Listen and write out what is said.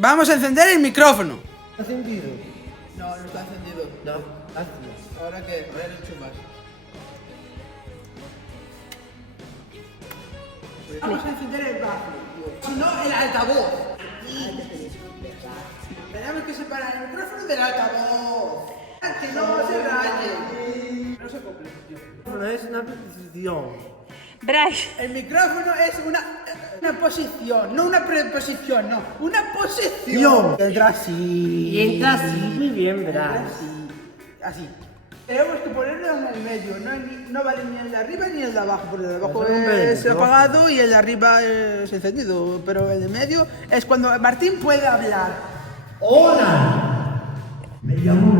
Vamos a encender el micrófono. ¿Está encendido? No, no está encendido. No, hazlo. ¿Ahora qué? Ahora lo enchufas. Vamos a encender el bajo. Si no, el altavoz. Tenemos que separar el micrófono del altavoz. Que no se raye. No se complique. No es una petición. Bryce, El micrófono es una posición, no una preposición, no. Una posición. Entra así. Y entra así, muy bien, verás. Así. Tenemos que ponerlo en el medio, no vale ni el de arriba ni el de abajo, porque el de abajo Eso es un es micrófono. apagado y el de arriba es encendido, pero el de medio es cuando Martín puede hablar. ¡Hola! Me llamo